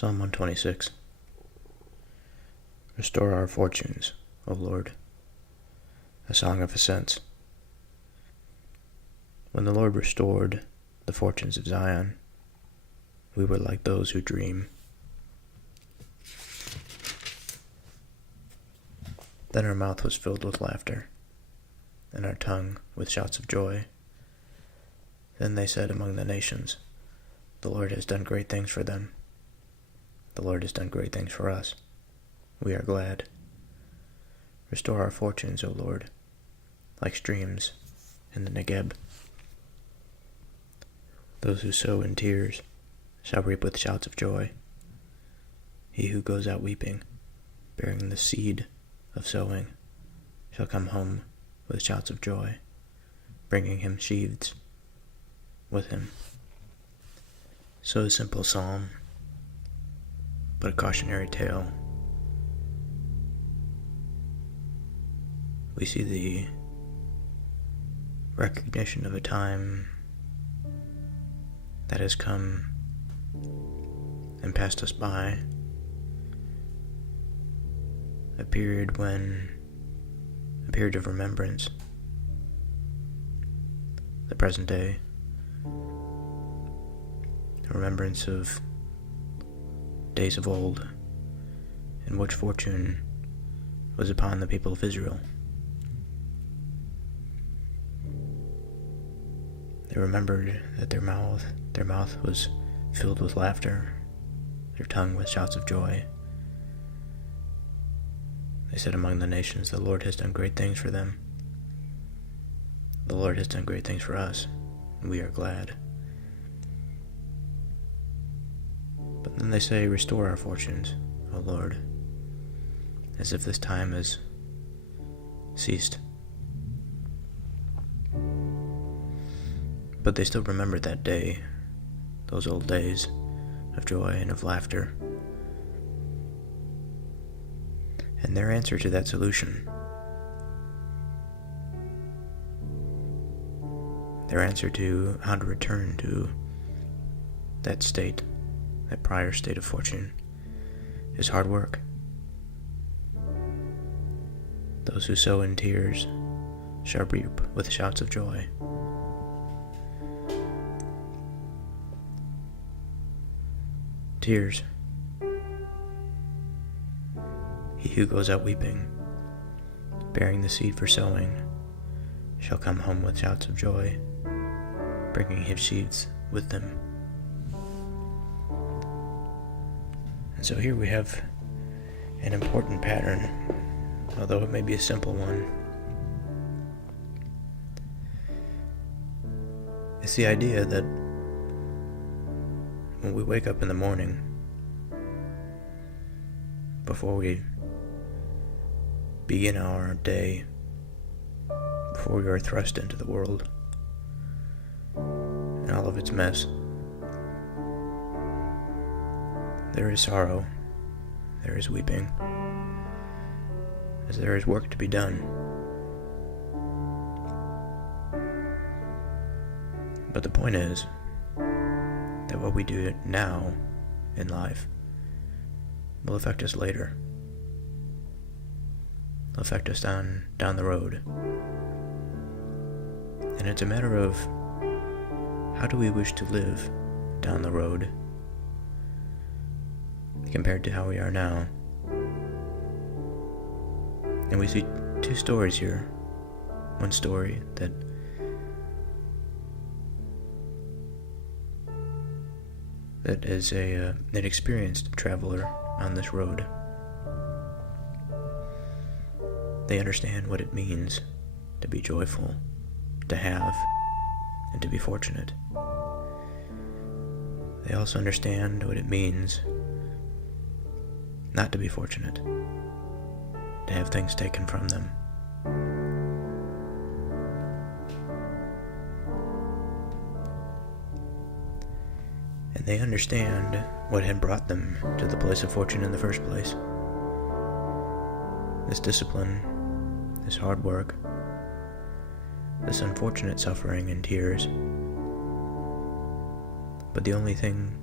Psalm 126. Restore our fortunes, O Lord. A song of ascents. When the Lord restored the fortunes of Zion, we were like those who dream. Then our mouth was filled with laughter, and our tongue with shouts of joy. Then they said among the nations, the Lord has done great things for them. The Lord has done great things for us. We are glad. Restore our fortunes, O Lord, like streams in the Negeb. Those who sow in tears shall reap with shouts of joy. He who goes out weeping, bearing the seed of sowing, shall come home with shouts of joy, bringing him sheaves with him. So a simple psalm, but a cautionary tale. We see the recognition of a time that has come and passed us by, a period of remembrance, the present day, a remembrance of days of old, in which fortune was upon the people of Israel. They remembered that their mouth was filled with laughter, their tongue with shouts of joy. They said among the nations, the Lord has done great things for them. The Lord has done great things for us, and we are glad. But then they say, restore our fortunes, O Lord, as if this time has ceased. But they still remember that day, those old days of joy and of laughter. And their answer to that solution, their answer to how to return to that state, that prior state of fortune, is hard work. Those who sow in tears shall reap with shouts of joy. Tears. He who goes out weeping, bearing the seed for sowing, shall come home with shouts of joy, bringing his sheaves with them. And so here we have an important pattern, although it may be a simple one. It's the idea that when we wake up in the morning, before we begin our day, before we are thrust into the world and all of its mess, there is sorrow, there is weeping, as there is work to be done. But the point is that what we do now in life will affect us later. Will affect us down the road. And it's a matter of how do we wish to live down the road compared to how we are now. And we see two stories here. One story that is an experienced traveler on this road. They understand what it means to be joyful, to have, and to be fortunate. They also understand what it means not to be fortunate, to have things taken from them. And they understand what had brought them to the place of fortune in the first place. This discipline, this hard work, this unfortunate suffering and tears. But the only thing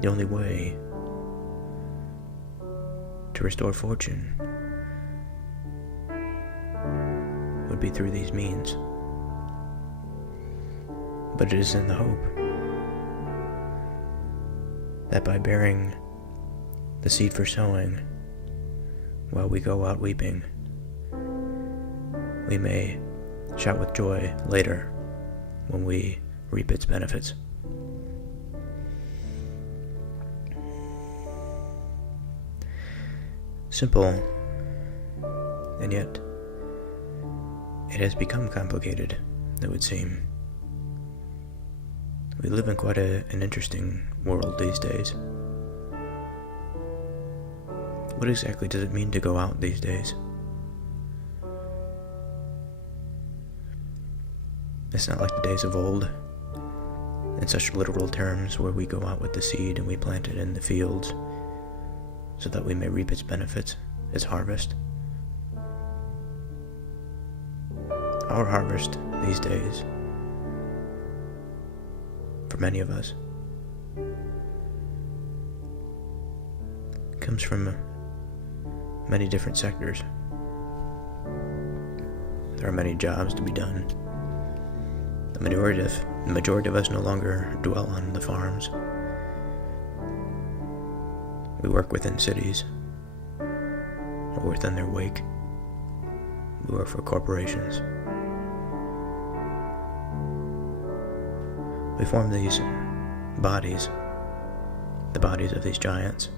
The only way to restore fortune would be through these means. But it is in the hope that by bearing the seed for sowing while we go out weeping, we may shout with joy later when we reap its benefits. Simple, and yet it has become complicated, it would seem. We live in quite an interesting world these days. What exactly does it mean to go out these days? It's not like the days of old, in such literal terms, where we go out with the seed and we plant it in the fields so that we may reap its benefits, its harvest. Our harvest these days, for many of us, comes from many different sectors. There are many jobs to be done. The majority of us no longer dwell on the farms. We work within cities, or within their wake. We work for corporations. We form these bodies, the bodies of these giants.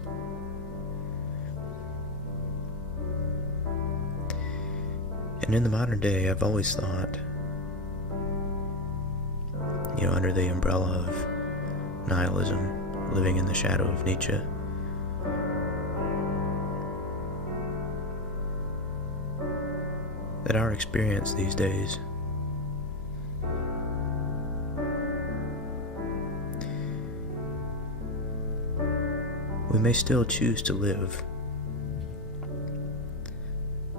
And in the modern day, I've always thought, under the umbrella of nihilism, living in the shadow of Nietzsche, that our experience these days we may still choose to live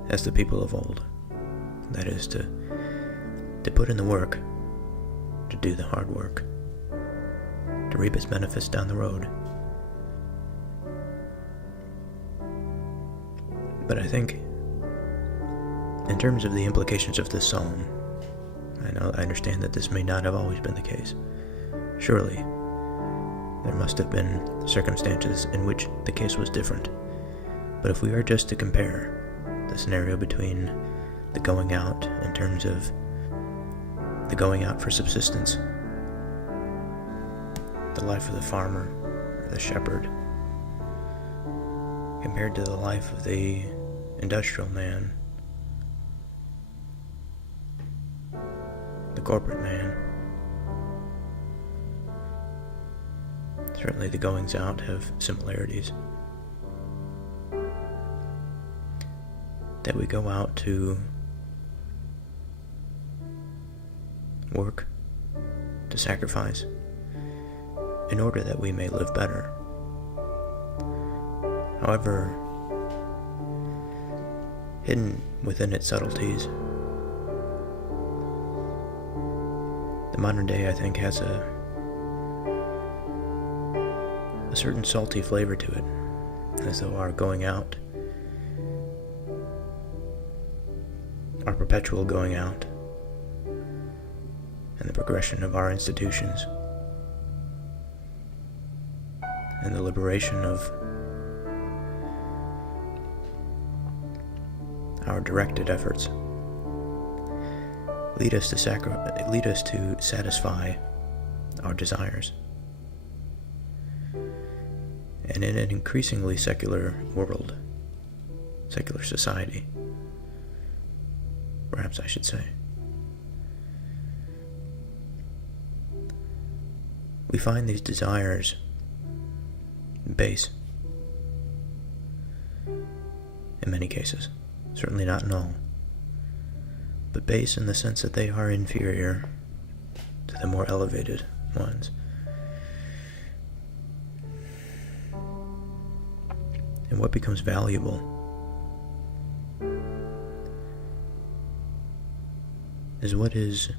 as the people of old. That is, to put in the work, to do the hard work, to reap its benefits down the road. But I think, in terms of the implications of this psalm, I understand that this may not have always been the case. Surely, there must have been circumstances in which the case was different. But if we are just to compare the scenario between the going out in terms of the going out for subsistence, the life of the farmer or the shepherd, compared to the life of the industrial man, the corporate man, certainly the goings out have similarities. That we go out to work, to sacrifice, in order that we may live better. However, hidden within its subtleties, the modern day, I think, has a certain salty flavor to it, as though our going out, our perpetual going out, and the progression of our institutions, and the liberation of our directed efforts lead us to satisfy our desires. And in an increasingly secular world, secular society, perhaps I should say, we find these desires base in many cases, certainly not in all, but base in the sense that they are inferior to the more elevated ones. And what becomes valuable is what is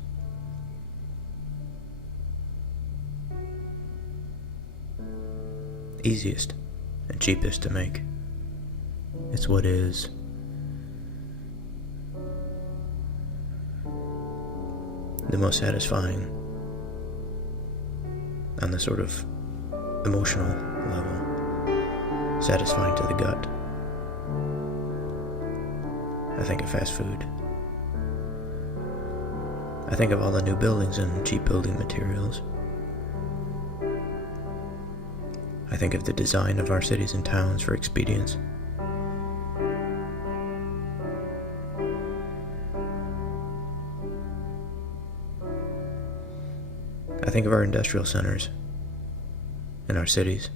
easiest and cheapest to make. It's what is the most satisfying on the sort of emotional level, satisfying to the gut. I think of fast food. I think of all the new buildings and cheap building materials. I think of the design of our cities and towns for expedience. I think of our industrial centers in our cities,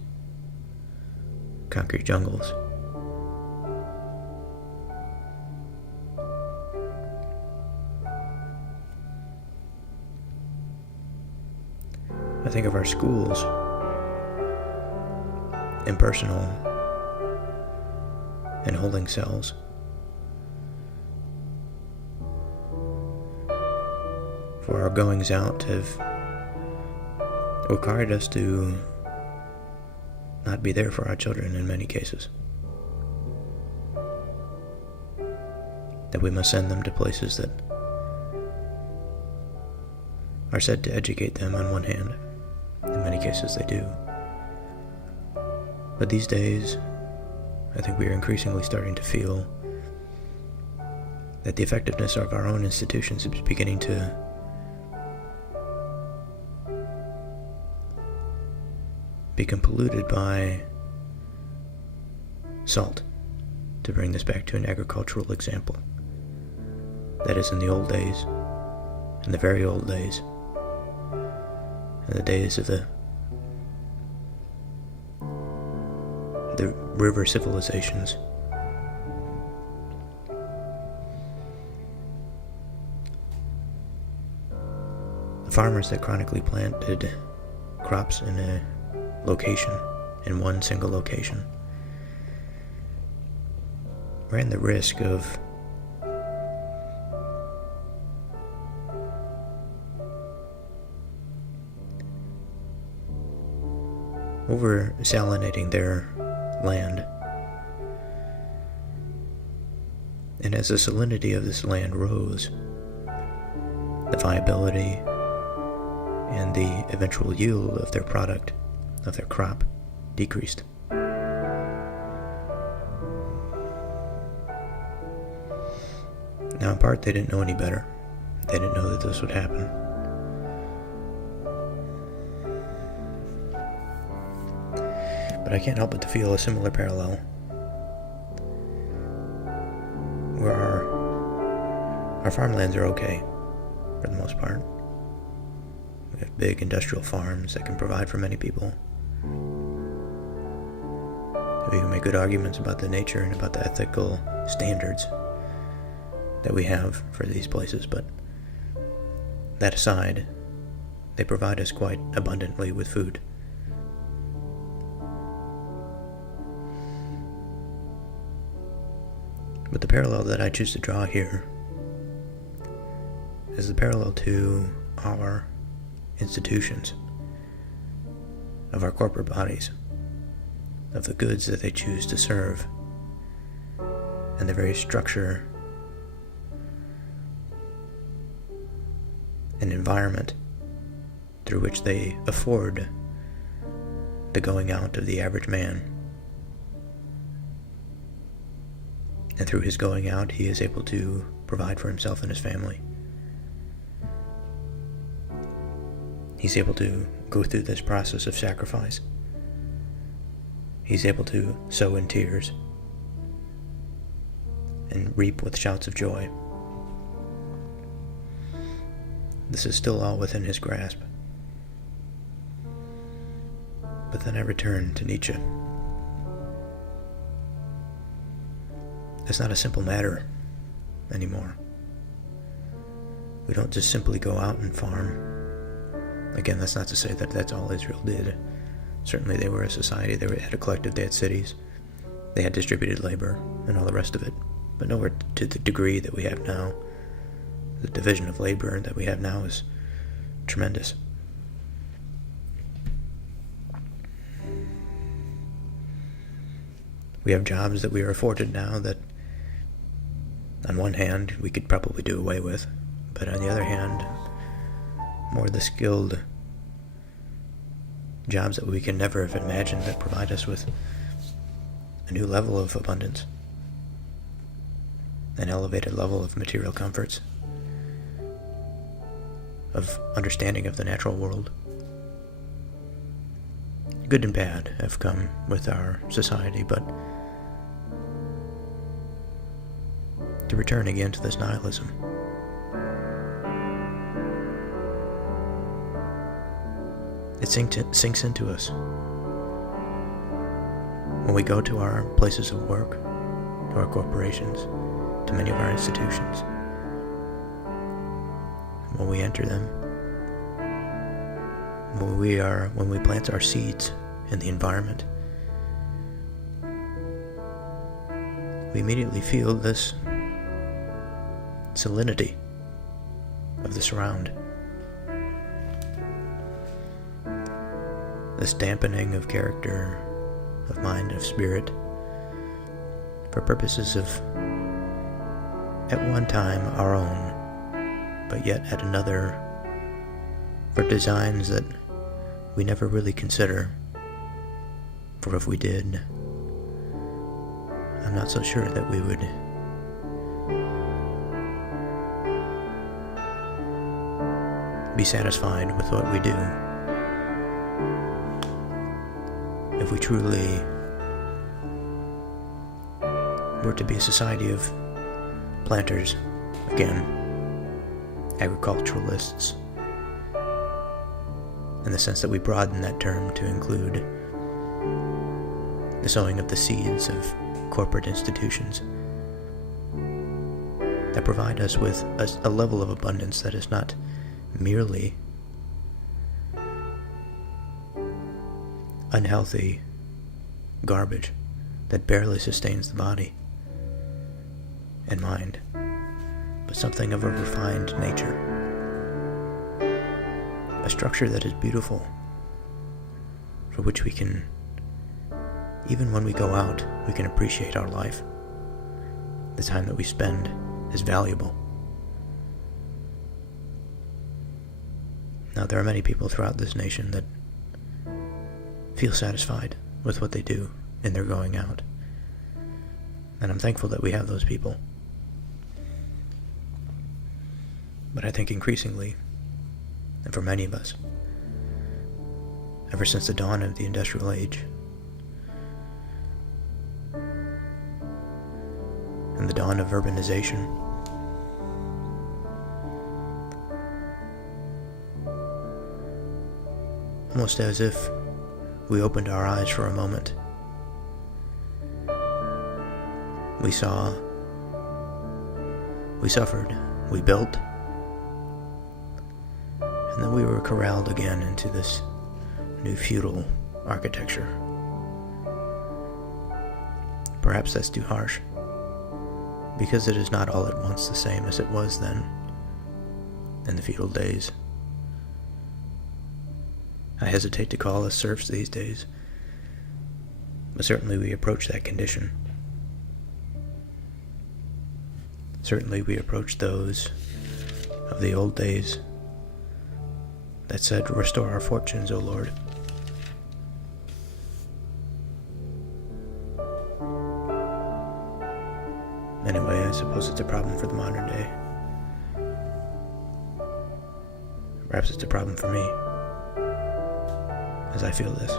concrete jungles. I think of our schools, impersonal and holding cells. For our goings out have required us to not be there for our children in many cases. That we must send them to places that are said to educate them on one hand. In many cases they do. But these days, I think we are increasingly starting to feel that the effectiveness of our own institutions is beginning to become polluted by salt, to bring this back to an agricultural example. That is, in the old days, in the very old days, in the days of the river civilizations, the farmers that chronically planted crops in a location, in one single location, ran the risk of over-salinating their land. And as the salinity of this land rose, the viability and the eventual yield of their product, of their crop, decreased. Now, in part, they didn't know any better. They didn't know that this would happen. But I can't help but to feel a similar parallel, where our farmlands are okay, for the most part. We have big industrial farms that can provide for many people. We can make good arguments about the nature and about the ethical standards that we have for these places, but that aside, they provide us quite abundantly with food. But the parallel that I choose to draw here is the parallel to our institutions, of our corporate bodies, of the goods that they choose to serve, and the very structure and environment through which they afford the going out of the average man. And through his going out, he is able to provide for himself and his family. He's able to go through this process of sacrifice. He's able to sow in tears and reap with shouts of joy. This is still all within his grasp. But then I return to Nietzsche. It's not a simple matter anymore. We don't just simply go out and farm. Again, that's not to say that that's all Israel did. Certainly they were a society, they had a collective, they had cities, they had distributed labor and all the rest of it, but nowhere to the degree that we have now. The division of labor that we have now is tremendous. We have jobs that we are afforded now that, on one hand, we could probably do away with, but on the other hand, more the skilled jobs that we can never have imagined that provide us with a new level of abundance, an elevated level of material comforts, of understanding of the natural world. Good and bad have come with our society, but to return again to this nihilism, it sinks into us. When we go to our places of work, to our corporations, to many of our institutions, when we enter them, when we plant our seeds in the environment, we immediately feel this salinity of the surround, this dampening of character, of mind, of spirit, for purposes of, at one time, our own, but yet at another, for designs that we never really consider, for if we did, I'm not so sure that we would be satisfied with what we do if we truly were to be a society of planters, again, agriculturalists, in the sense that we broaden that term to include the sowing of the seeds of corporate institutions that provide us with a level of abundance that is not merely unhealthy garbage that barely sustains the body and mind, but something of a refined nature, a structure that is beautiful, for which we can, even when we go out, we can appreciate our life. The time that we spend is valuable. Now, there are many people throughout this nation that feel satisfied with what they do in their going out, and I'm thankful that we have those people. But I think increasingly, and for many of us, ever since the dawn of the industrial age and the dawn of urbanization, almost as if we opened our eyes for a moment, we saw, we suffered, we built, and then we were corralled again into this new feudal architecture. Perhaps that's too harsh, because it is not all at once the same as it was then, in the feudal days. I hesitate to call us serfs these days, but certainly we approach that condition. Certainly we approach those of the old days that said, "Restore our fortunes, O Lord." Anyway, I suppose it's a problem for the modern day. Perhaps it's a problem for me, as I feel this.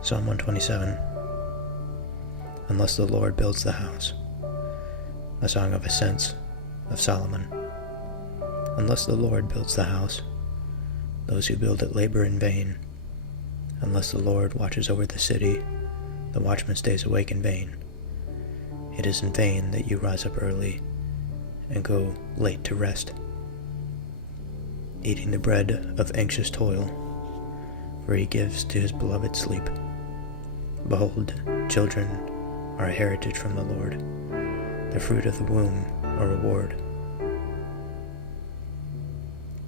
Psalm 127. Unless the Lord builds the house. A song of ascents of Solomon. Unless the Lord builds the house, those who build it labor in vain. Unless the Lord watches over the city, the watchman stays awake in vain. It is in vain that you rise up early and go late to rest, eating the bread of anxious toil, for he gives to his beloved sleep. Behold, children are a heritage from the Lord, the fruit of the womb a reward.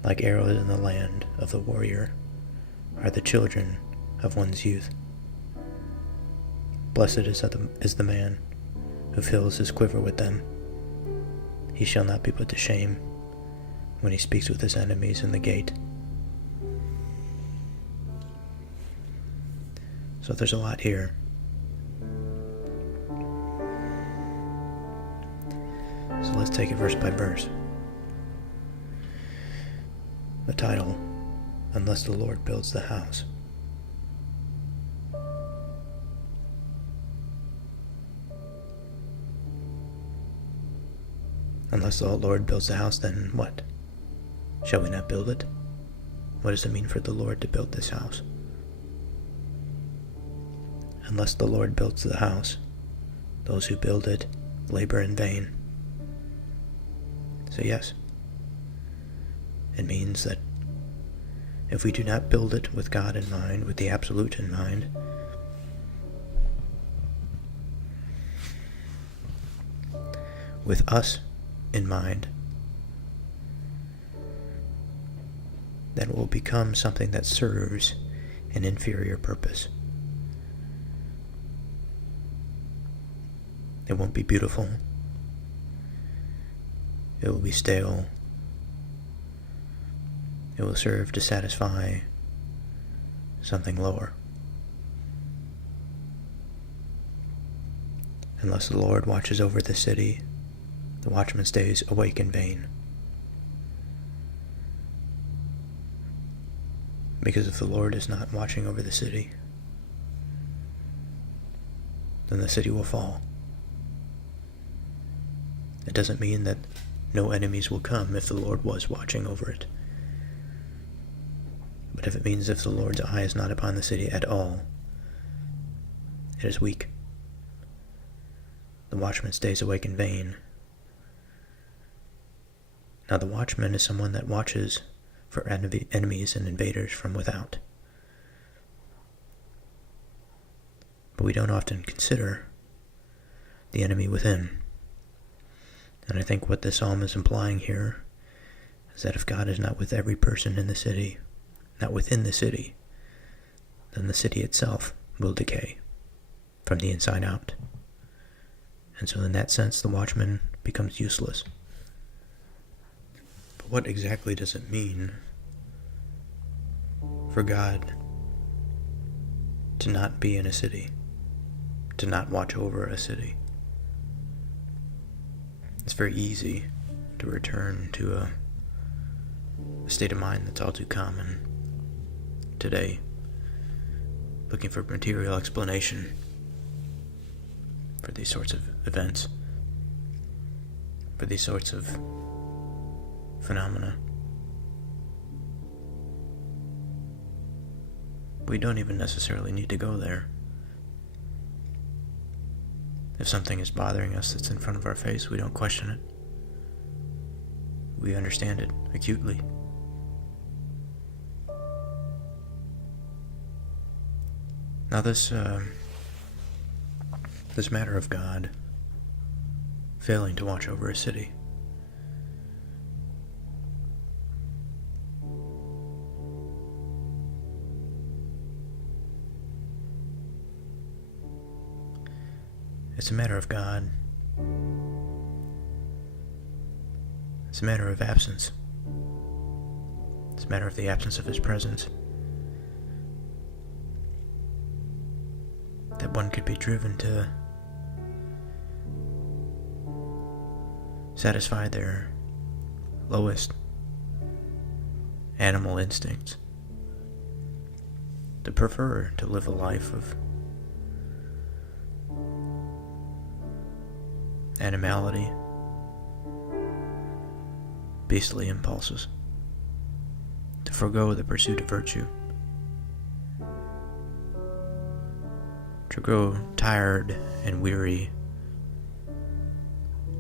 Like arrows in the land of the warrior are the children of one's youth. Blessed is the man who fills his quiver with them. He shall not be put to shame when he speaks with his enemies in the gate. So there's a lot here. So let's take it verse by verse. The title, Unless the Lord Builds the House. Unless the Lord builds the house, then what? Shall we not build it? What does it mean for the Lord to build this house? Unless the Lord builds the house, those who build it labor in vain. So yes, it means that if we do not build it with God in mind, with the absolute in mind, with us in mind, then it will become something that serves an inferior purpose. It won't be beautiful. It will be stale. It will serve to satisfy something lower. Unless the Lord watches over the city, the watchman stays awake in vain. Because if the Lord is not watching over the city, then the city will fall. It doesn't mean that no enemies will come if the Lord was watching over it. But if it means if the Lord's eye is not upon the city at all, it is weak. The watchman stays awake in vain. Now the watchman is someone that watches for enemies and invaders from without. But we don't often consider the enemy within. And I think what this psalm is implying here is that if God is not with every person in the city, not within the city, then the city itself will decay from the inside out. And so in that sense, the watchman becomes useless. But what exactly does it mean for God to not be in a city, to not watch over a city? It's very easy to return to a state of mind that's all too common today, looking for material explanation for these sorts of events, for these sorts of phenomena. We don't even necessarily need to go there. If something is bothering us that's in front of our face, we don't question it. We understand it acutely. Now this matter of God failing to watch over a city, it's a matter of God. It's a matter of absence. It's a matter of the absence of His presence. That one could be driven to satisfy their lowest animal instincts, to prefer to live a life of animality, beastly impulses, to forego the pursuit of virtue, to grow tired and weary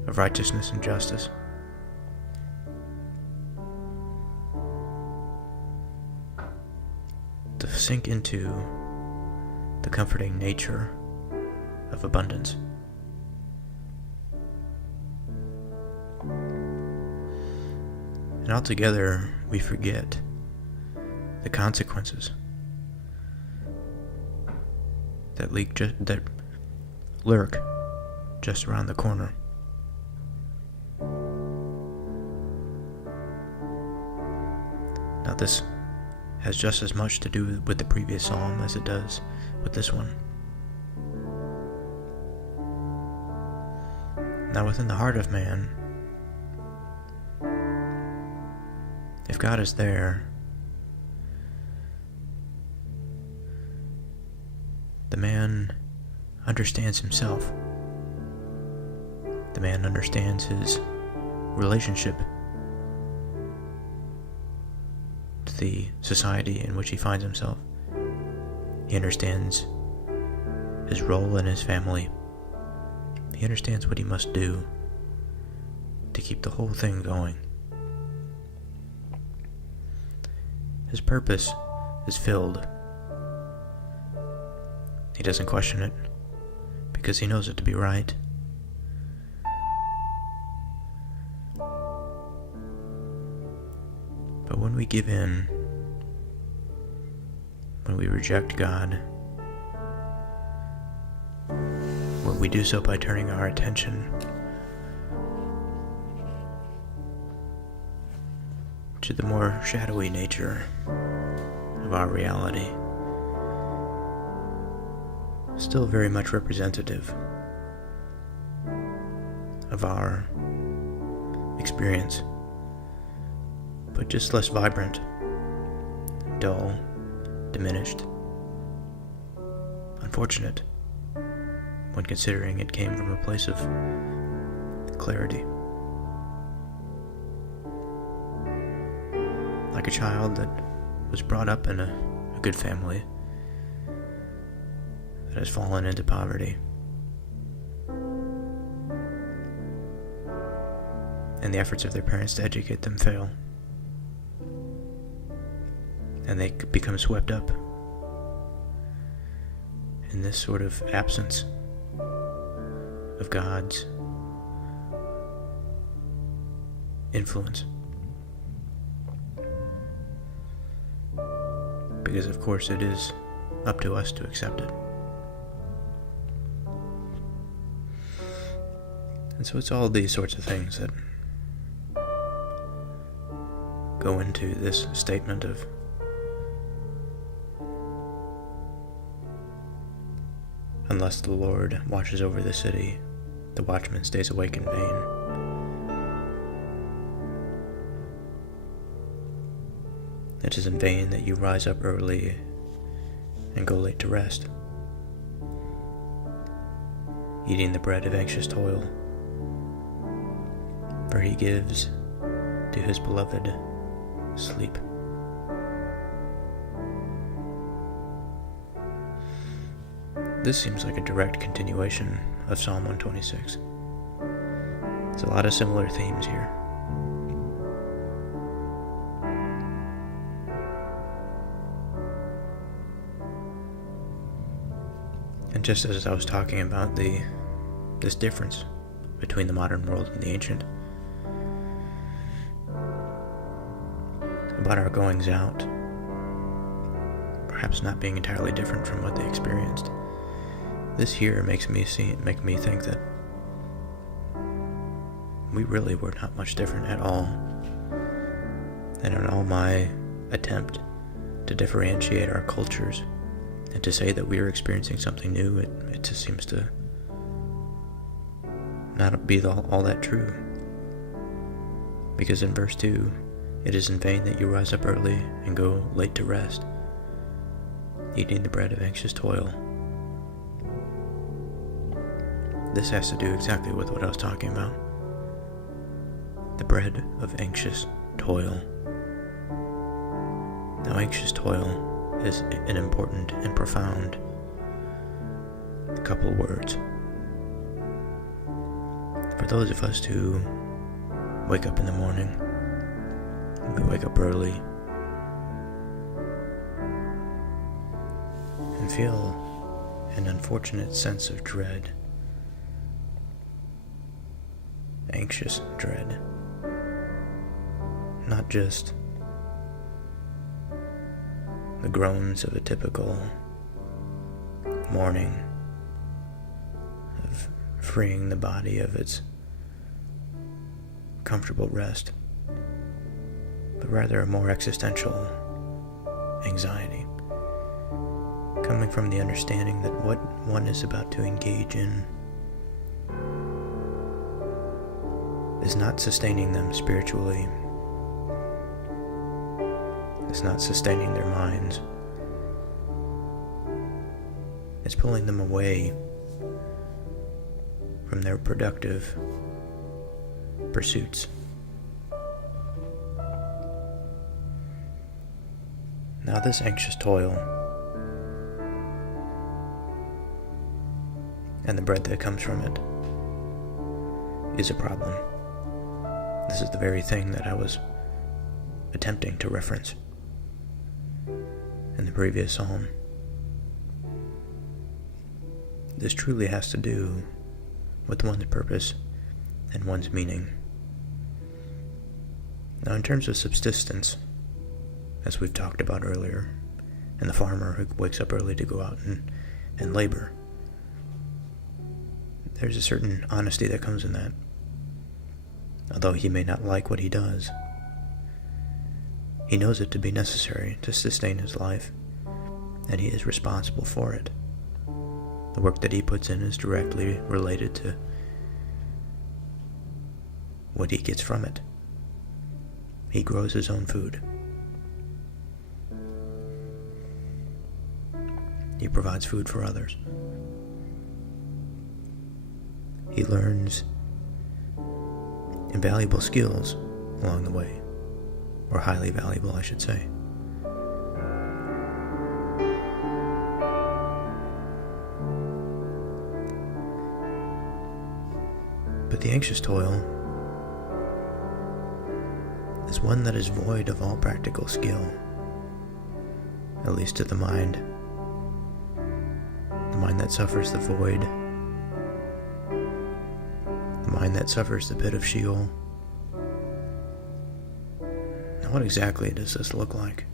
of righteousness and justice. To sink into the comforting nature of abundance. And And altogether, we forget the consequences that lurk just around the corner. Now, this has just as much to do with the previous psalm as it does with this one. Now, within the heart of man, if God is there, the man understands himself. The man understands his relationship to the society in which he finds himself. He understands his role in his family. He understands what he must do to keep the whole thing going. His purpose is filled. He doesn't question it because he knows it to be right. But when we give in, when we reject God, when we do so by turning our attention to the more shadowy nature of our reality, still very much representative of our experience, but just less vibrant, dull, diminished, unfortunate, when considering it came from a place of clarity. Like a child that was brought up in a good family that has fallen into poverty, and the efforts of their parents to educate them fail, and they become swept up in this sort of absence of God's influence. Because of course it is up to us to accept it. And so it's all these sorts of things that go into this statement of unless the Lord watches over the city, the watchman stays awake in vain. It is in vain that you rise up early and go late to rest, eating the bread of anxious toil, for he gives to his beloved sleep. This seems like a direct continuation of Psalm 126. There's a lot of similar themes here. And just as I was talking about this difference between the modern world and the ancient, about our goings out perhaps not being entirely different from what they experienced, this here makes me think that we really were not much different at all. And in all my attempt to differentiate our cultures and to say that we are experiencing something new, it just seems to not be all that true. Because in verse 2, it is in vain that you rise up early and go late to rest, eating the bread of anxious toil. This has to do exactly with what I was talking about. The bread of anxious toil. Now, anxious toil is an important and profound couple words. For those of us who wake up in the morning, we wake up early, and feel an unfortunate sense of dread, anxious dread. not just the groans of a typical morning of freeing the body of its comfortable rest, but rather a more existential anxiety, coming from the understanding that what one is about to engage in is not sustaining them spiritually. It's not sustaining their minds. It's pulling them away from their productive pursuits. Now, this anxious toil and the bread that comes from it is a problem. This is the very thing that I was attempting to reference in the previous psalm. This truly has to do with one's purpose and one's meaning. Now, in terms of subsistence, as we've talked about earlier, and the farmer who wakes up early to go out and labor, there's a certain honesty that comes in that. Although he may not like what he does, he knows it to be necessary to sustain his life, and he is responsible for it. The work that he puts in is directly related to what he gets from it. He grows his own food. He provides food for others. He learns invaluable skills along the way, or highly valuable, I should say. But the anxious toil is one that is void of all practical skill, at least to the mind that suffers the void, the mind that suffers the pit of Sheol. Now, what exactly does this look like?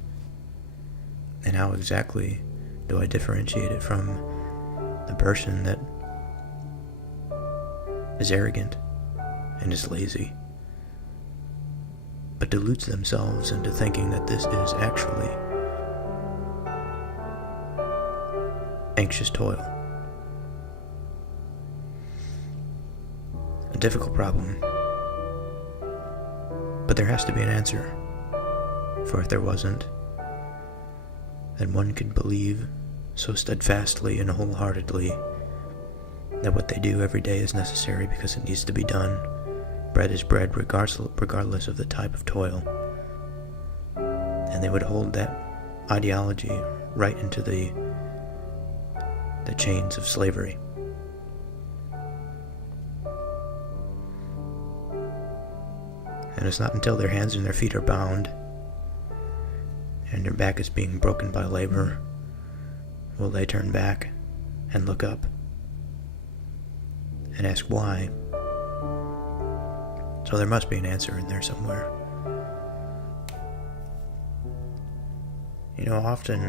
And how exactly do I differentiate it from the person that is arrogant and is lazy, but deludes themselves into thinking that this is actually anxious toil? A difficult problem, but there has to be an answer, for if there wasn't, then one could believe so steadfastly and wholeheartedly that what they do every day is necessary because it needs to be done. Bread is bread regardless of the type of toil. And they would hold that ideology right into the chains of slavery. And it's not until their hands and their feet are bound and their back is being broken by labor will they turn back and look up and ask why. So there must be an answer in there somewhere. You know, often,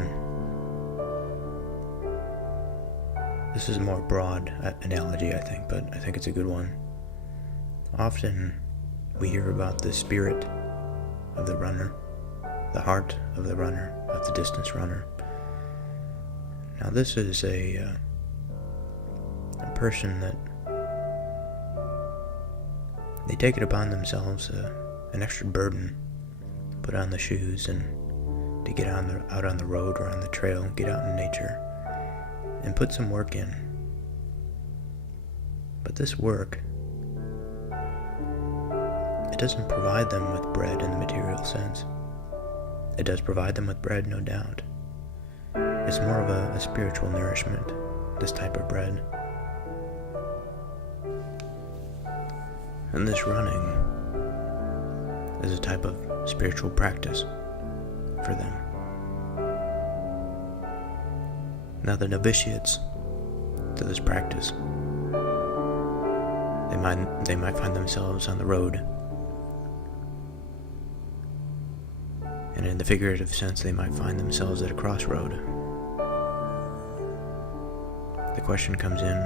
this is a more broad analogy, I think, but I think it's a good one. Often we hear about the spirit of the runner, the heart of the runner, of the distance runner. Now, this is a person that they take it upon themselves, an extra burden, put on the shoes and to get out on the road or on the trail, get out in nature, and put some work in. But this work, it doesn't provide them with bread in the material sense. It does provide them with bread, no doubt. It's more of a spiritual nourishment, this type of bread. And this running is a type of spiritual practice for them. Now, the novitiates to this practice, they might find themselves on the road and in the figurative sense they might find themselves at a crossroad. The question comes in,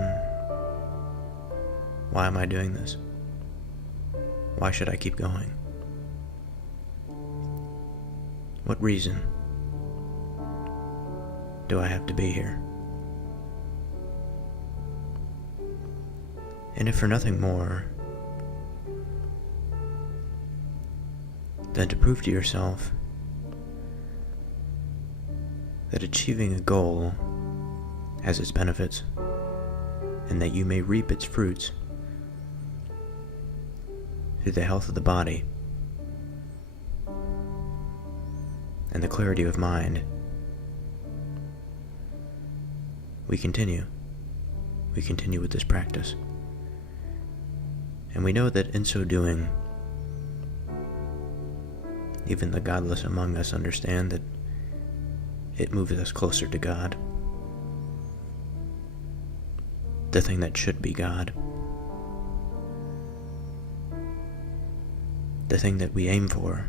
why am I doing this? Why should I keep going? What reason do I have to be here? And if for nothing more than to prove to yourself that achieving a goal has its benefits, and that you may reap its fruits through the health of the body and the clarity of mind, we continue with this practice. And we know that in so doing, even the godless among us understand that it moves us closer to God, the thing that should be God, the thing that we aim for.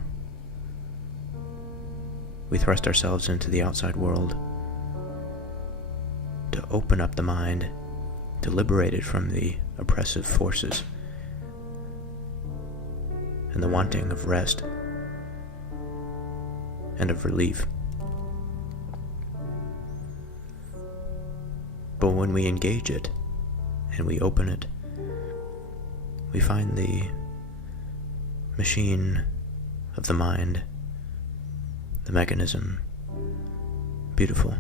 We thrust ourselves into the outside world to open up the mind, to liberate it from the oppressive forces and the wanting of rest and of relief. But when we engage it and we open it, we find the machine of the mind, the mechanism, beautiful,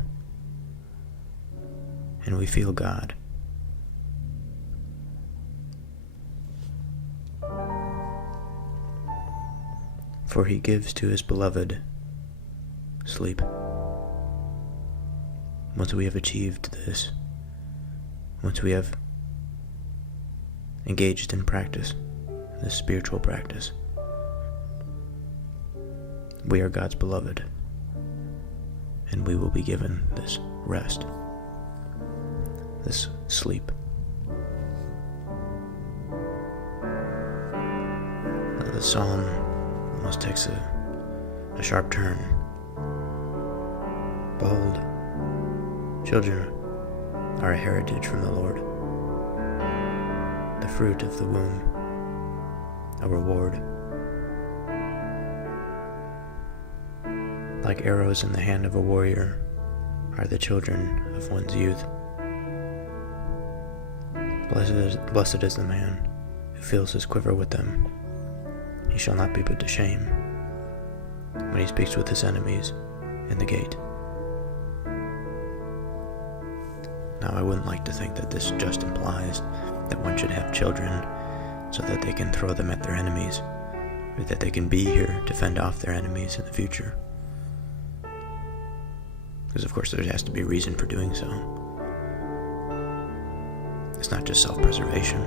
and we feel God. For he gives to his beloved sleep. Once we have achieved this, once we have engaged in practice, this spiritual practice, we are God's beloved, and we will be given this rest, this sleep. Now, the psalm almost takes a sharp turn. Behold, children are a heritage from the Lord, the fruit of the womb, a reward. Like arrows in the hand of a warrior are the children of one's youth. Blessed is the man who fills his quiver with them. He shall not be put to shame when he speaks with his enemies in the gate. Now, I wouldn't like to think that this just implies that one should have children so that they can throw them at their enemies, or that they can be here to fend off their enemies in the future. Because of course there has to be a reason for doing so. It's not just self-preservation.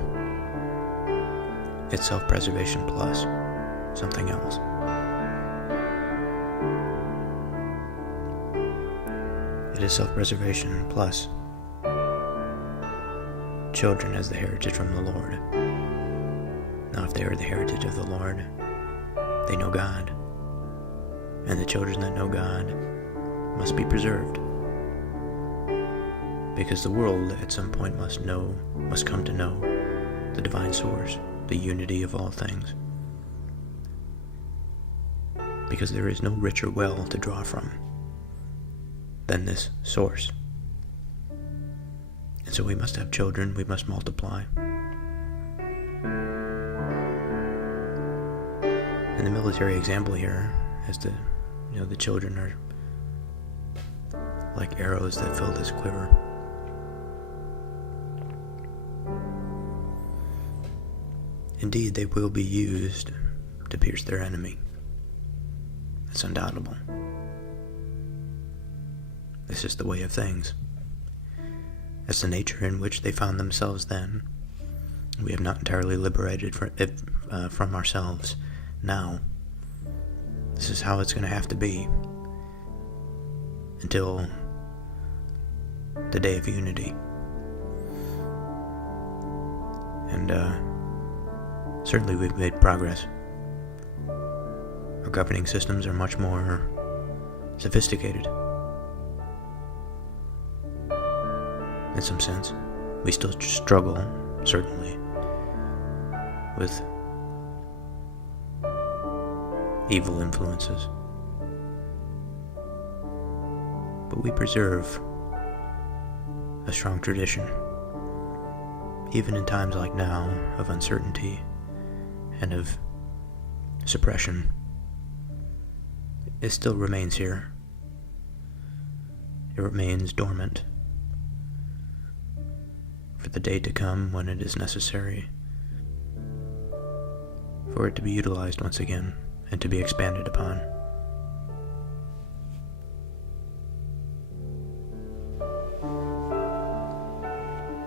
It's self-preservation plus something else. It is self-preservation plus children as the heritage from the Lord. Now, if they are the heritage of the Lord, they know God. And the children that know God must be preserved. Because the world at some point must come to know the divine source, the unity of all things. Because there is no richer well to draw from than this source. And so we must have children, we must multiply. And the military example here is the children are like arrows that fill this quiver. Indeed, they will be used to pierce their enemy. It's undoubtable. This is the way of things. That's the nature in which they found themselves then. We have not entirely liberated from ourselves now. This is how it's going to have to be until the day of unity. And certainly we've made progress. Our governing systems are much more sophisticated. In some sense, we still struggle, certainly, with evil influences. But we preserve a strong tradition, even in times like now of uncertainty and of suppression. It still remains here. It remains dormant for the day to come when it is necessary for it to be utilized once again and to be expanded upon.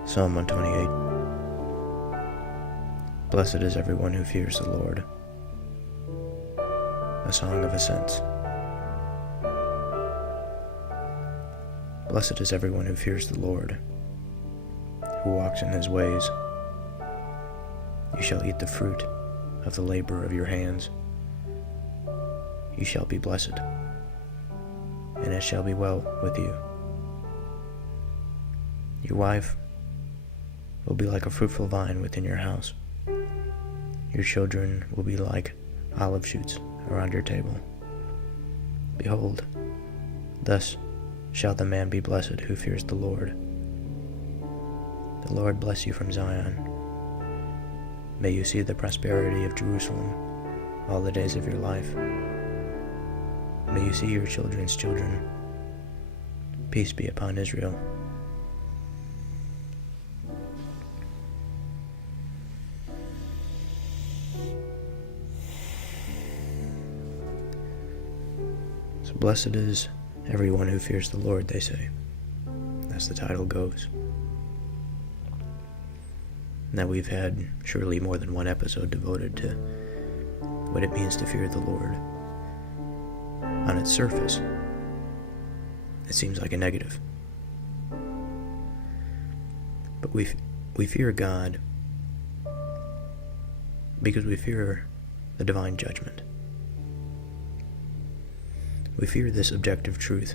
Psalm 128. Blessed is everyone who fears the Lord. A song of ascents. Blessed is everyone who fears the Lord, who walks in his ways. You shall eat the fruit of the labor of your hands. You shall be blessed, and it shall be well with you. Your wife will be like a fruitful vine within your house. Your children will be like olive shoots around your table. Behold, thus shall the man be blessed who fears the Lord. The Lord bless you from Zion. May you see the prosperity of Jerusalem all the days of your life. May you see your children's children. Peace be upon Israel. So blessed is everyone who fears the Lord, they say, as the title goes. Now we've had surely more than one episode devoted to what it means to fear the Lord. On its surface, it seems like a negative. But we fear God because we fear the divine judgment. We fear this objective truth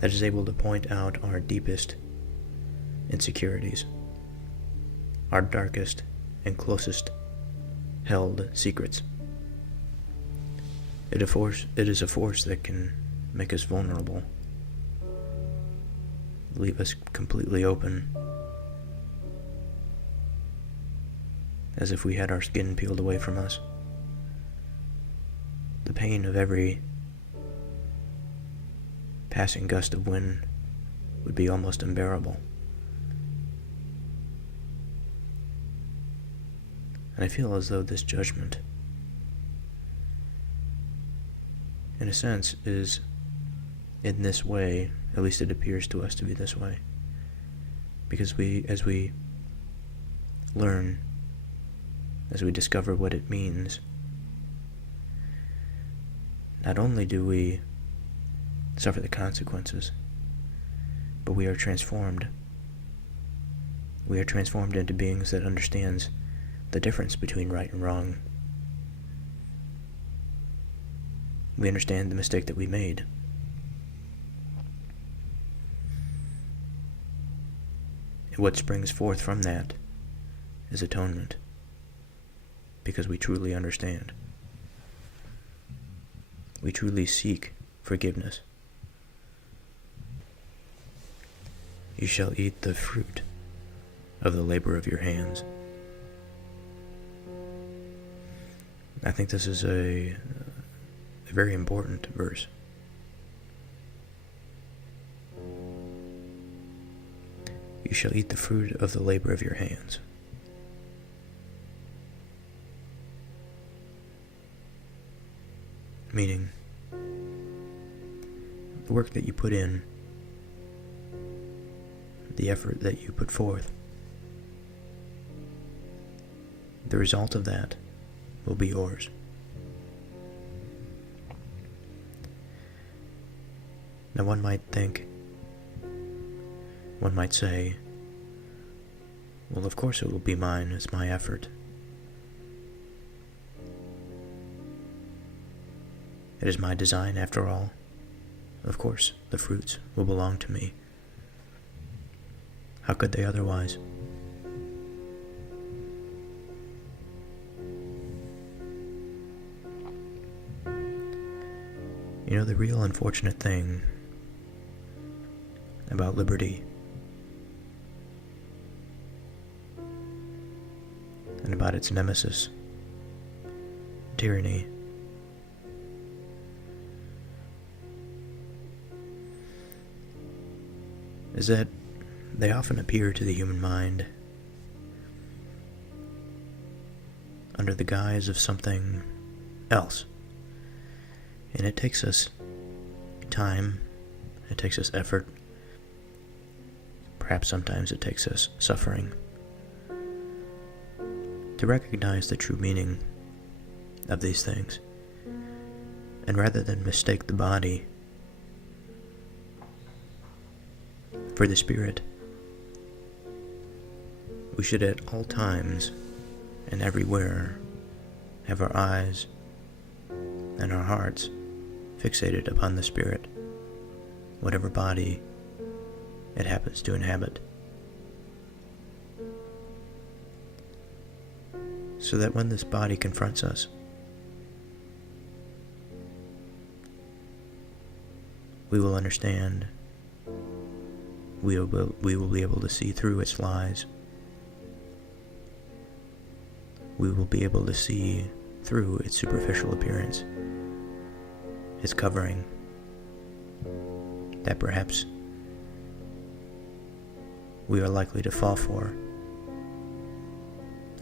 that is able to point out our deepest insecurities, our darkest and closest held secrets. It is a force that can make us vulnerable, leave us completely open, as if we had our skin peeled away from us. The pain of every passing gust of wind would be almost unbearable. And I feel as though this judgment, in a sense, is in this way, at least it appears to us to be this way, because as we learn, as we discover what it means, not only do we suffer the consequences, but we are transformed. We are transformed into beings that understands the difference between right and wrong. We understand the mistake that we made. And what springs forth from that is atonement, because we truly understand. We truly seek forgiveness. You shall eat the fruit of the labor of your hands. I think this is a very important verse. You shall eat the fruit of the labor of your hands. Meaning, the work that you put in, the effort that you put forth, the result of that will be yours. Now one might say, well, of course it will be mine, it's my effort. It is my design, after all. Of course, the fruits will belong to me. How could they otherwise? You know, the real unfortunate thing about liberty and about its nemesis, tyranny, is that they often appear to the human mind under the guise of something else. And it takes us time, it takes us effort, perhaps sometimes it takes us suffering to recognize the true meaning of these things. And rather than mistake the body for the spirit, we should at all times and everywhere have our eyes and our hearts fixated upon the spirit, whatever body it happens to inhabit, so that when this body confronts us, we will understand, we will be able to see through its lies. We will be able to see through its superficial appearance, its covering, that perhaps we are likely to fall for,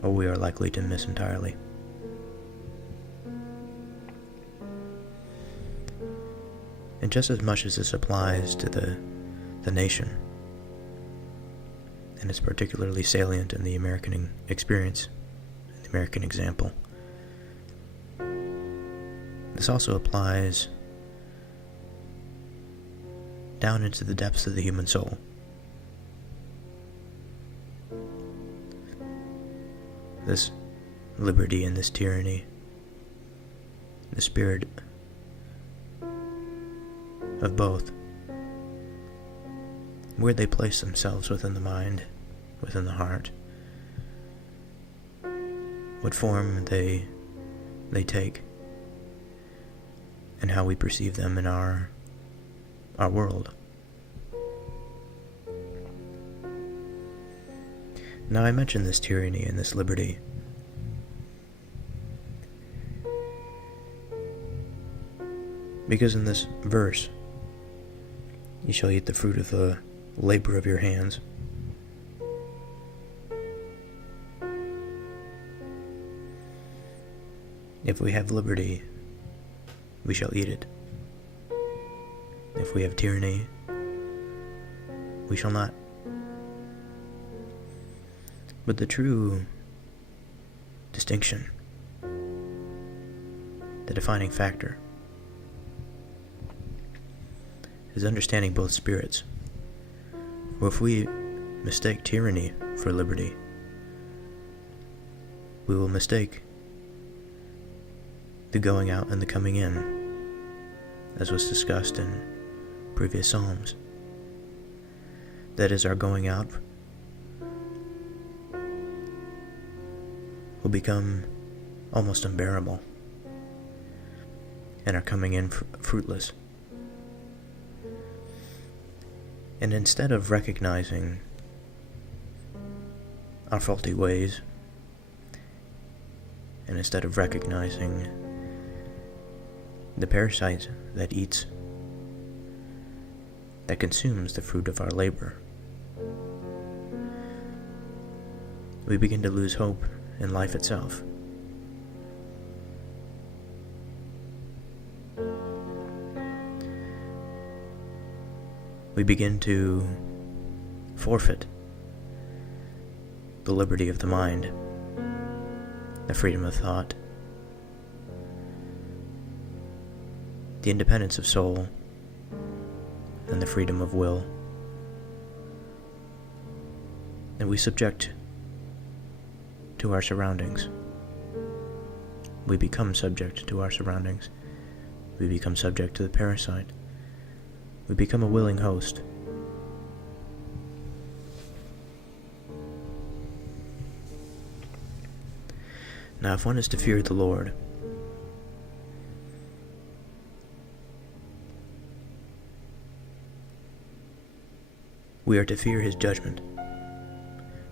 or we are likely to miss entirely. And just as much as this applies to the nation, and it's particularly salient in the American experience, the American example, this also applies down into the depths of the human soul. This liberty and this tyranny, the spirit of both, where they place themselves within the mind, within the heart, what form they take, and how we perceive them in our world. Now, I mentioned this tyranny and this liberty because in this verse, you shall eat the fruit of the labor of your hands. If we have liberty, we shall eat it. If we have tyranny, we shall not. But the true distinction, the defining factor, is understanding both spirits. For if we mistake tyranny for liberty, we will mistake the going out and the coming in, as was discussed in previous Psalms. That is, our going out will become almost unbearable, and our coming in fruitless. And instead of recognizing our faulty ways, and instead of recognizing the parasite that eats, that consumes the fruit of our labor, we begin to lose hope in life itself. We begin to forfeit the liberty of the mind, the freedom of thought, the independence of soul, and the freedom of will. And we subject to our surroundings. We become subject to our surroundings. we become subject to the parasite. We become a willing host. Now, if one is to fear the Lord, we are to fear his judgment,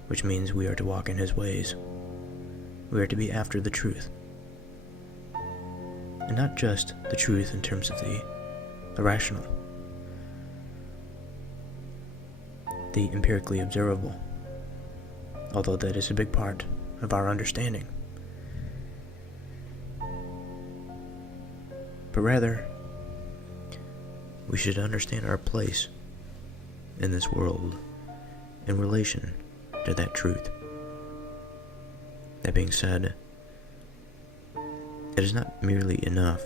which means we are to walk in his ways. We are to be after the truth. And not just the truth in terms of the rational, the empirically observable, although that is a big part of our understanding. But rather, we should understand our place in this world in relation to that truth. That being said, it is not merely enough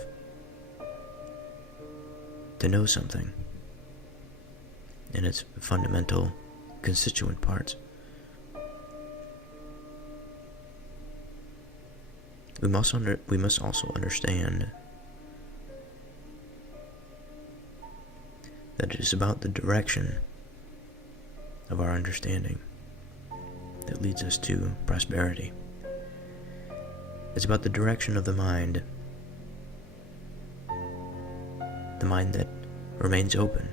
to know something in its fundamental constituent parts. We must also understand that it is about the direction of our understanding that leads us to prosperity. It's about the direction of the mind that remains open,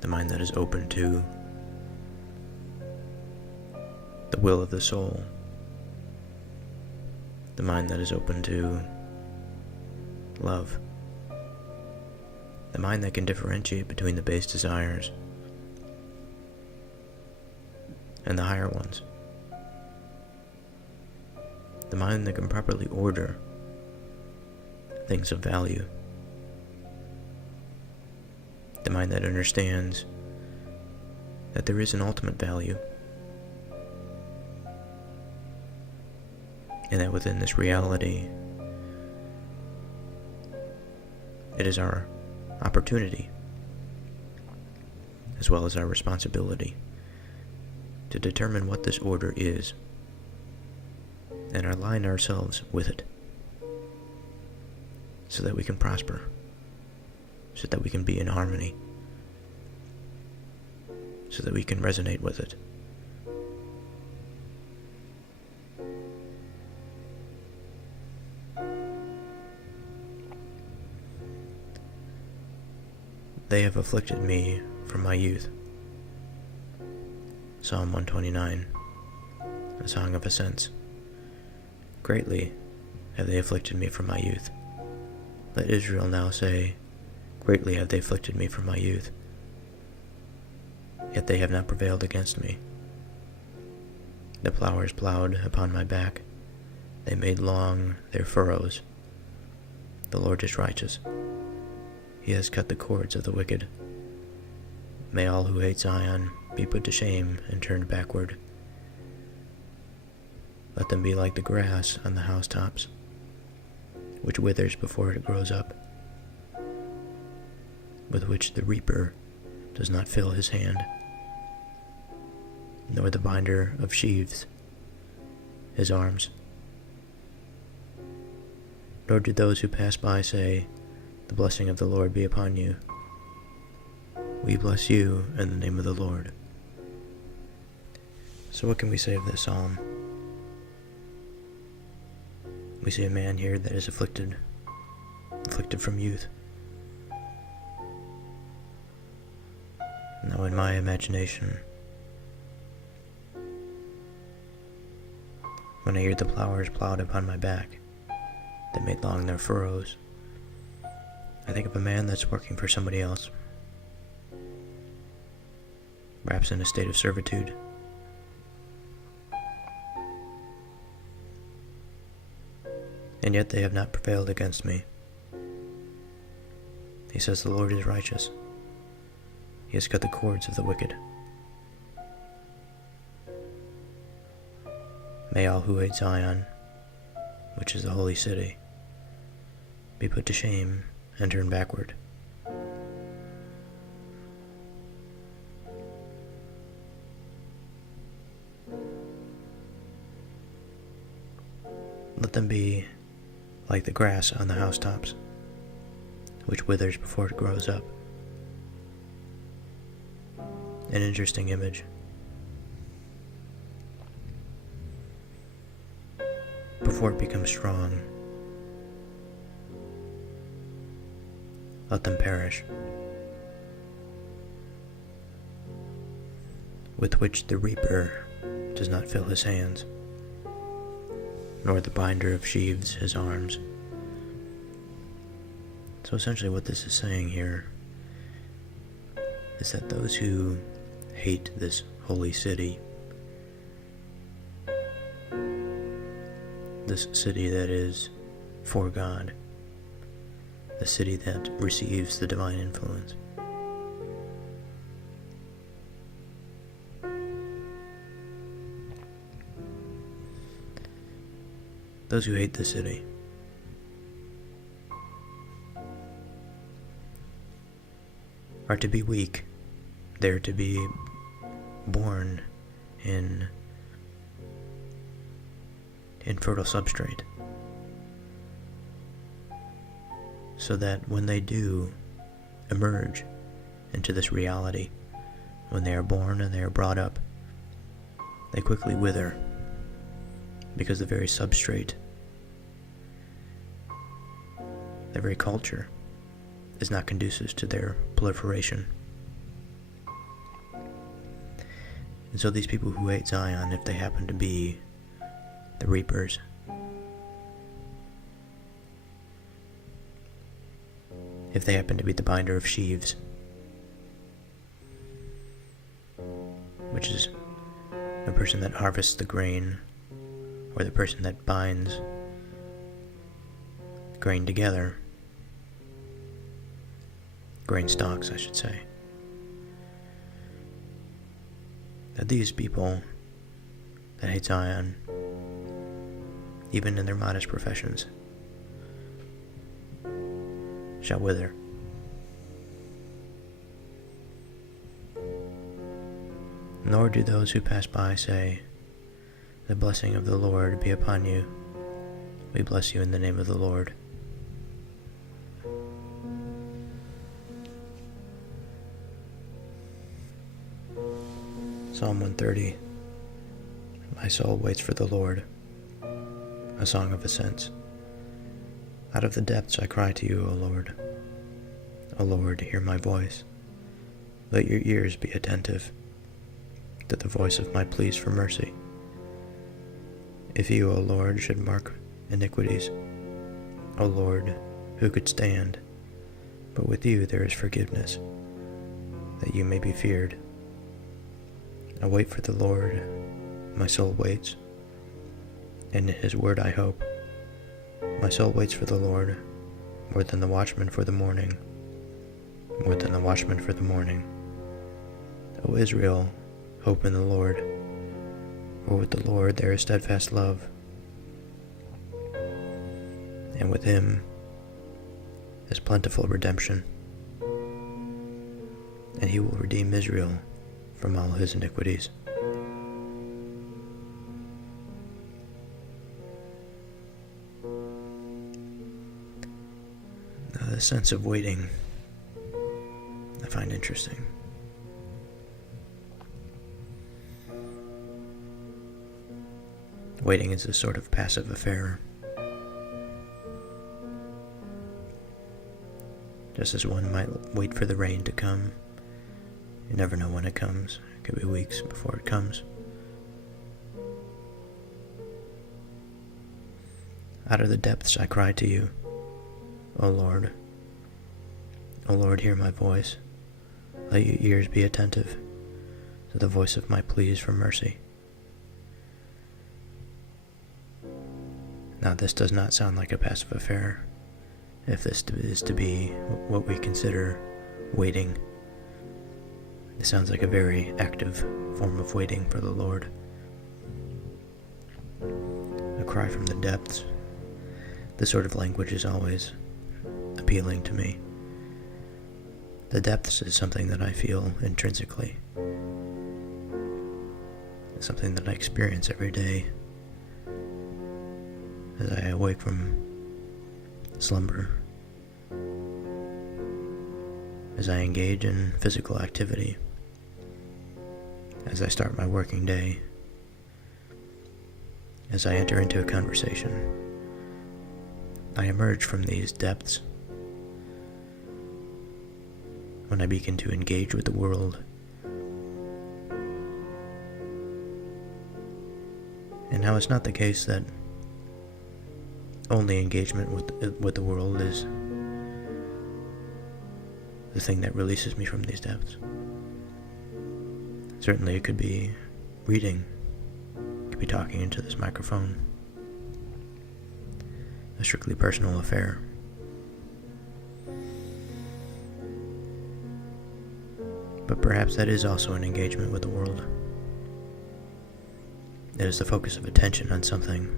the mind that is open to the will of the soul, the mind that is open to love, the mind that can differentiate between the base desires and the higher ones, the mind that can properly order things of value, the mind that understands that there is an ultimate value, and that within this reality it is our opportunity, as well as our responsibility, to determine what this order is and align ourselves with it so that we can prosper, so that we can be in harmony, so that we can resonate with it. They have afflicted me from my youth. Psalm 129, a song of ascents. Greatly have they afflicted me from my youth. Let Israel now say, greatly have they afflicted me from my youth. Yet they have not prevailed against me. The plowers plowed upon my back. They made long their furrows. The Lord is righteous. He has cut the cords of the wicked. May all who hate Zion be put to shame and turned backward. Let them be like the grass on the housetops, which withers before it grows up, with which the reaper does not fill his hand, nor the binder of sheaves his arms. Nor do those who pass by say, the blessing of the Lord be upon you. We bless you in the name of the Lord. So what can we say of this psalm? We see a man here that is afflicted from youth. Now in my imagination, when I hear the plowers plowed upon my back, that made long their furrows, I think of a man that's working for somebody else, perhaps in a state of servitude. And yet they have not prevailed against me. He says the Lord is righteous. He has cut the cords of the wicked. May all who hate Zion, which is the holy city, be put to shame and turn backward. Let them be like the grass on the housetops, which withers before it grows up. An interesting image. Before it becomes strong, let them perish, with which the reaper does not fill his hands, nor the binder of sheaves his arms. So essentially what this is saying here is that those who hate this holy city, this city that is for God, the city that receives the divine influence, those who hate the city are to be weak. They're to be born in infertile substrate, so that when they do emerge into this reality, when they are born and they are brought up, they quickly wither, because the very substrate, the very culture, is not conducive to their proliferation. And so these people who hate Zion, if they happen to be the reapers, if they happen to be the binder of sheaves, which is the person that harvests the grain, or the person that binds grain together, grain stalks, I should say, that these people that hate Zion, even in their modest professions, shall wither. Nor do those who pass by say, "The blessing of the Lord be upon you. We bless you in the name of the Lord." Psalm 130. My soul waits for the Lord. A song of ascents. Out of the depths I cry to you, O Lord. O Lord, hear my voice. Let your ears be attentive to the voice of my pleas for mercy. If you, O Lord, should mark iniquities, O Lord, who could stand? But with you there is forgiveness, that you may be feared. I wait for the Lord, my soul waits, and in his word I hope. My soul waits for the Lord, more than the watchman for the morning, more than the watchman for the morning. O Israel, hope in the Lord, for with the Lord there is steadfast love, and with him is plentiful redemption, and he will redeem Israel from all his iniquities. Now, the sense of waiting I find interesting. Waiting is a sort of passive affair. Just as one might wait for the rain to come, you never know when it comes. It could be weeks before it comes. Out of the depths I cry to you, O Lord. O Lord, hear my voice. Let your ears be attentive to the voice of my pleas for mercy. Now, this does not sound like a passive affair, if this is to be what we consider waiting. It sounds like a very active form of waiting for the Lord. A cry from the depths. This sort of language is always appealing to me. The depths is something that I feel intrinsically. It's something that I experience every day. as I awake from slumber, as I engage in physical activity, as I start my working day, as I enter into a conversation, I emerge from these depths when I begin to engage with the world. And now it's not the case that only engagement with the world is the thing that releases me from these depths. Certainly it could be reading, it could be talking into this microphone, a strictly personal affair. But perhaps that is also an engagement with the world. It is the focus of attention on something.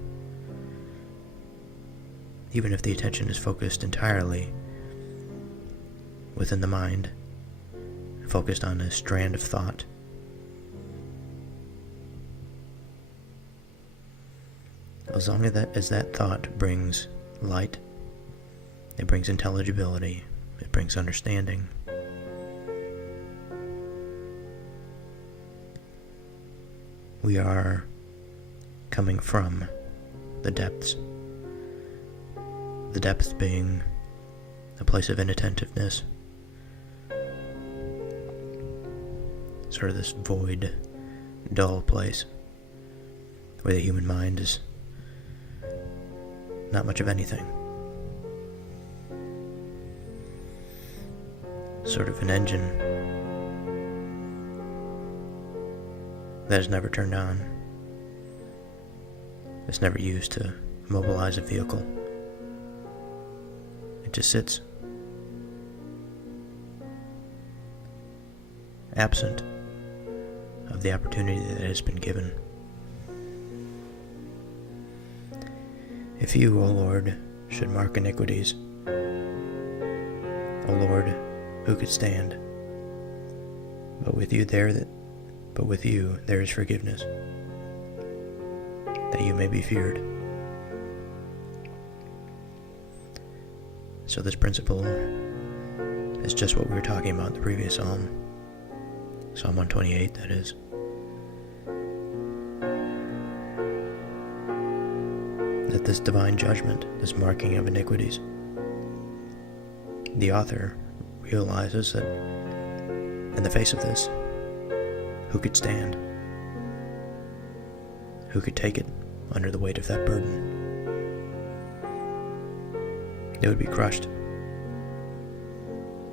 Even if the attention is focused entirely within the mind, focused on a strand of thought, as long as that thought brings light, it brings intelligibility, it brings understanding, we are coming from the depths being a place of inattentiveness, sort of this void, dull place where the human mind is not much of anything. Sort of an engine that is never turned on. It's never used to mobilize a vehicle. It just sits, absent of the opportunity that has been given. If you, O Lord, should mark iniquities, O Lord, who could stand? But with you there is forgiveness, that you may be feared. So this principle is just what we were talking about in the previous Psalm 128, that is. That this divine judgment, this marking of iniquities, the author realizes that in the face of this, who could stand? Who could take it under the weight of that burden? They would be crushed.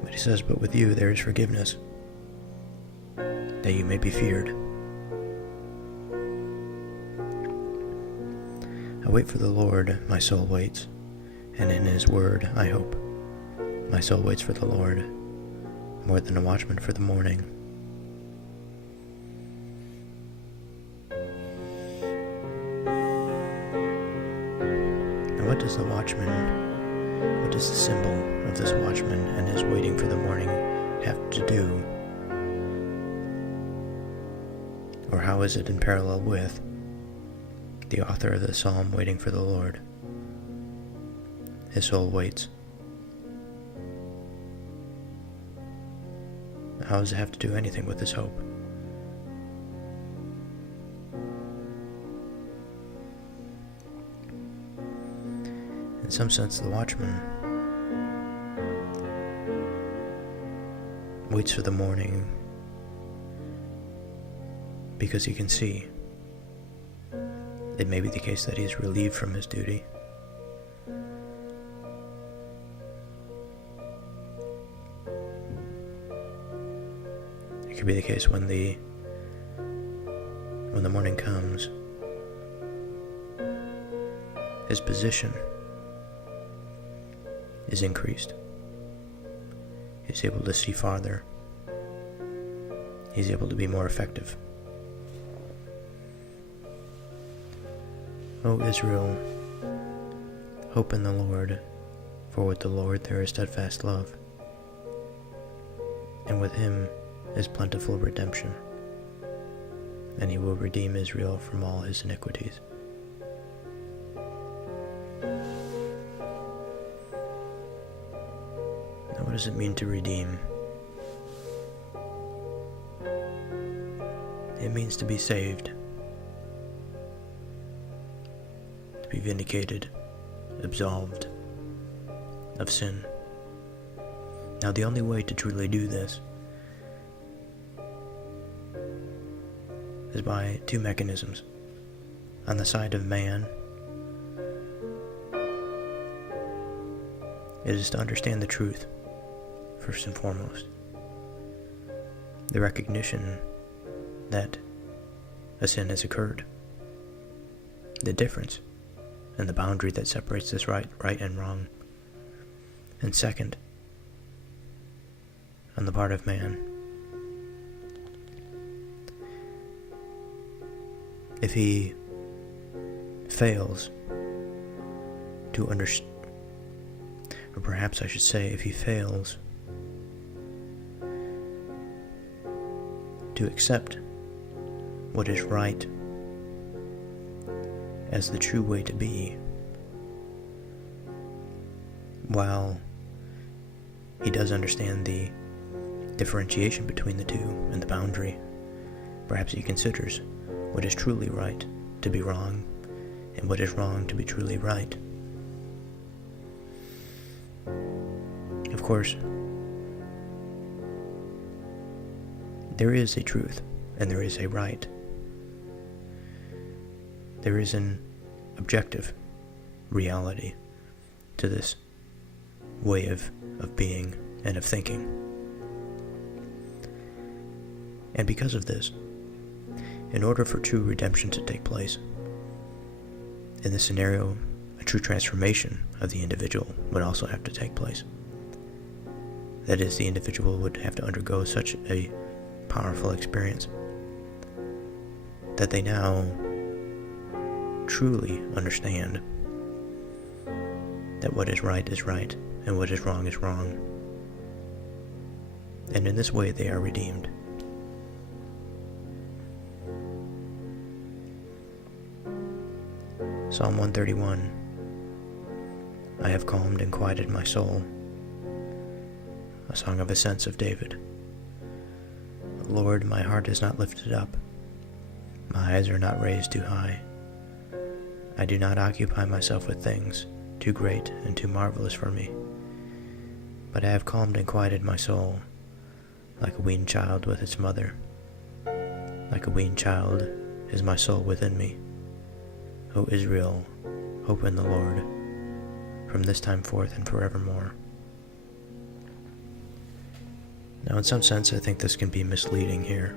But he says, but with you there is forgiveness, that you may be feared. I wait for the Lord, my soul waits, and in his word I hope. My soul waits for the Lord, more than a watchman for the morning. And what does the symbol of this watchman and his waiting for the morning have to do? Or how is it in parallel with the author of the psalm waiting for the Lord? His soul waits. How does it have to do anything with his hope? In some sense, the watchman waits for the morning because he can see. It may be the case that he is relieved from his duty. It could be the case when the morning comes, his position is increased. He's able to see farther. He's able to be more effective. O Israel, hope in the Lord, for with the Lord there is steadfast love, and with him is plentiful redemption, and he will redeem Israel from all his iniquities. does it mean to redeem? It means to be saved, to be vindicated, absolved of sin. Now, the only way to truly do this is by two mechanisms. On the side of man, it is to understand the truth, first and foremost. The recognition that a sin has occurred. The difference and the boundary that separates this right and wrong. And second, on the part of man, if he fails to understand, or perhaps I should say, if he fails to accept what is right as the true way to be, while he does understand the differentiation between the two and the boundary, perhaps he considers what is truly right to be wrong and what is wrong to be truly right. Of course, there is a truth and there is a right. There is an objective reality to this way of being and of thinking. And because of this, in order for true redemption to take place, in this scenario, a true transformation of the individual would also have to take place. That is, the individual would have to undergo such a powerful experience that they now truly understand that what is right and what is wrong is wrong. And in this way they are redeemed. Psalm 131. I have calmed and quieted my soul. A song of ascents of David. Lord, my heart is not lifted up. My eyes are not raised too high. I do not occupy myself with things too great and too marvelous for me. But I have calmed and quieted my soul, like a weaned child with its mother. Like a weaned child is my soul within me. O Israel, hope in the Lord, from this time forth and forevermore. Now, in some sense, I think this can be misleading here.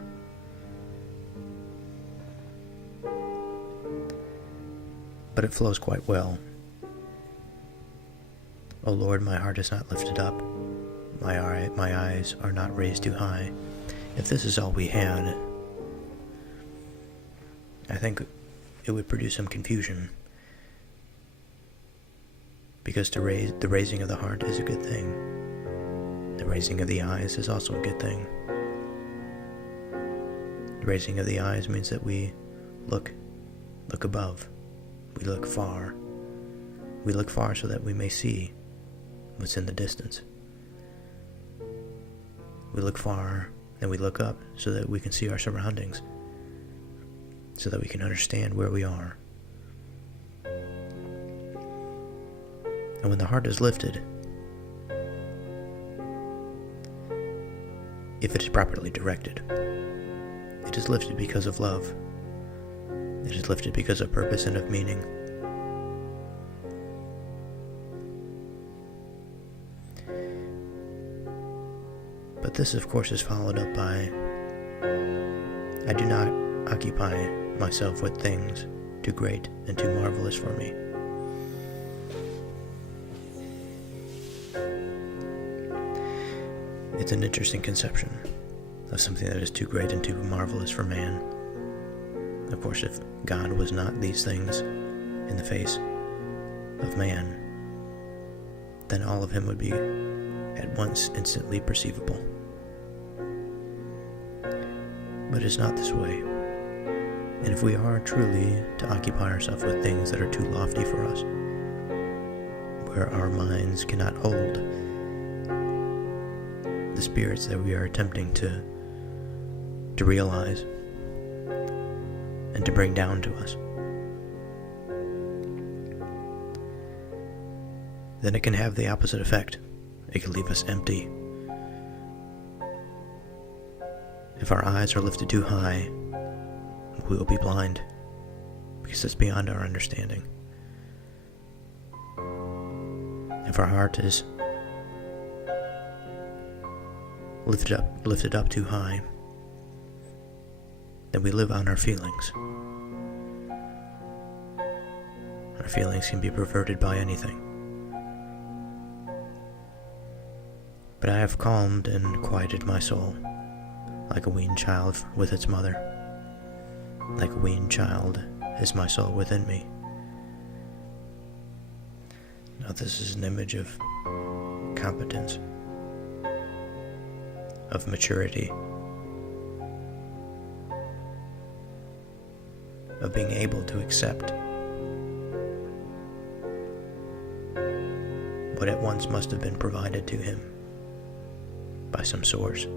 But it flows quite well. O Lord, my heart is not lifted up. My eyes are not raised too high. If this is all we had, I think it would produce some confusion. Because the raising of the heart is a good thing. The raising of the eyes is also a good thing. The raising of the eyes means that we look above. We look far. We look far so that we may see what's in the distance. We look far and we look up so that we can see our surroundings, so that we can understand where we are. And when the heart is lifted, if it is properly directed, it is lifted because of love. It is lifted because of purpose and of meaning. But this, of course, is followed up by, I do not occupy myself with things too great and too marvelous for me. It's an interesting conception of something that is too great and too marvelous for man. Of course, if God was not these things in the face of man, then all of him would be at once instantly perceivable. But it's not this way. And if we are truly to occupy ourselves with things that are too lofty for us, where our minds cannot hold, the spirits that we are attempting to realize and to bring down to us. Then it can have the opposite effect. It can leave us empty. If our eyes are lifted too high, we will be blind, because it's beyond our understanding. If our heart is lifted up too high, then we live on our feelings. Our feelings can be perverted by anything. But I have calmed and quieted my soul, like a weaned child with its mother. Like a weaned child is my soul within me. Now this is an image of competence, of maturity, of being able to accept what at once must have been provided to him by some source.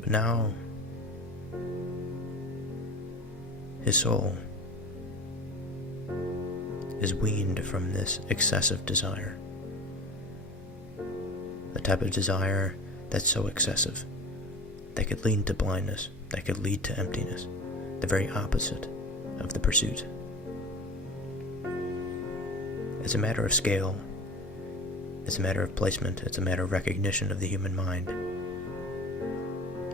But now his soul is weaned from this excessive desire. The type of desire that's so excessive that could lead to blindness, that could lead to emptiness, the very opposite of the pursuit. It's a matter of scale, it's a matter of placement, it's a matter of recognition of the human mind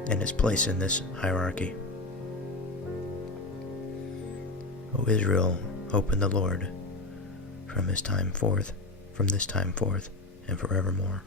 and its place in this hierarchy. O Israel, hope in the Lord from this time forth, and forevermore.